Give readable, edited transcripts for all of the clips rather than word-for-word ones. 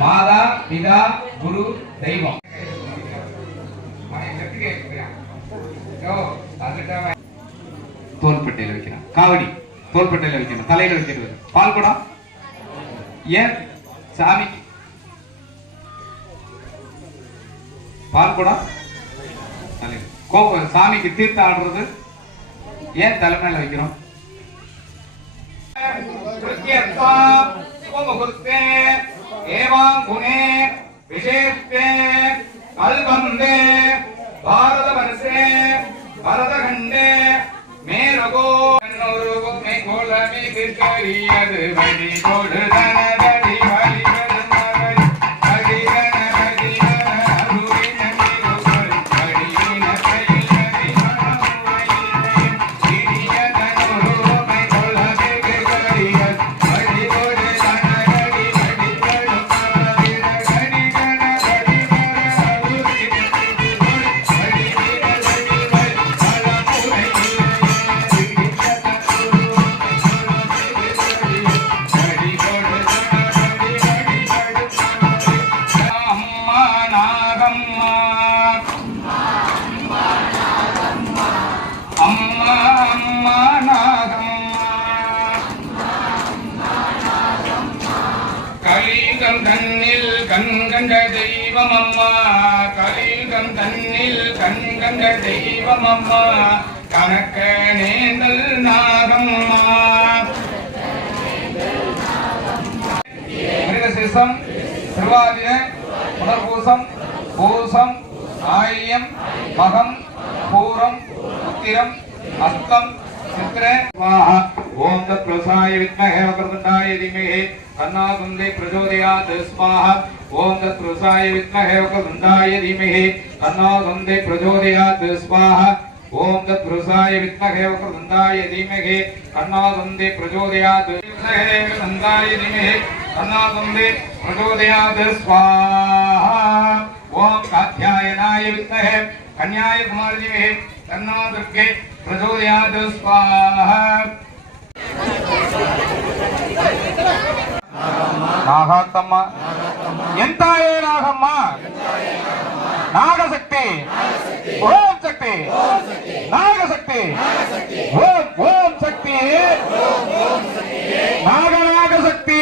மாதா பிதா குரு தெய்வம். தோள்பட்டையில வைக்கிறான். காவடி தோள்பட்டையில வைக்கணும், தலையில வைக்கிறது. பால் குடம் ஏன் சாமிக்கு பால் குடம் தலையில. சாமிக்கு தீர்த்த ஆடுறது ஏன் தலைமையில வைக்கிறோம்? विशेषे कल्पन्दे भारतवर्षे भरतखण्डे मेरगो में कोलमी किरकरियद बड़ी गोल्डन बड़ी बड़ी தெய்வமம்மா கணக்கனேந்தல் நாகம்மா. மிருகசீசம் திருவாதிர புனர்பூசம் பூசம் ஆயியம் மகம் பூரம் உத்திரம் அஸ்தம் சித்திர. ஓம் தத்ப்ரசாய வித்மஹே வக்ரதுண்டாய தீமஹி தன்னோ துந்தி பிரச்சோதயாத் ஸ்வாஹா. ஓம் தத்ப்ரசாய வித்மஹே வக்ரதுண்டாய தீமஹி தன்னோ துந்தி பிரச்சோதயாத் ஸ்வாஹா. ஓம் தத்ப்ரசாய வித்மஹே வக்ரதுண்டாய தீமஹி தன்னோ துந்தி பிரச்சோதயாத் தீமஹி தன்னோ துந்தி பிரச்சோதயாத் ஸ்வாஹா. ஓம் காத்யாயனாய வித்மஹே கன்யாய குமார தீமஹி தன்னோ துர்கே பிரச்சோதயாத் ஸ்வாஹா. நாகாத்தம்மா எந்தாயே நாகம்மா நாகசக்தி ஓம் சக்தி நாகசக்தி ஓம் ஓம் சக்தி நாகநாகசக்தி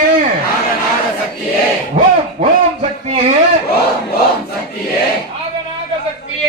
ஓம் ஓம் சக்தி நாகநாகசக்தி.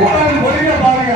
உட்கார்ந்து பொறுமையா பாருங்க.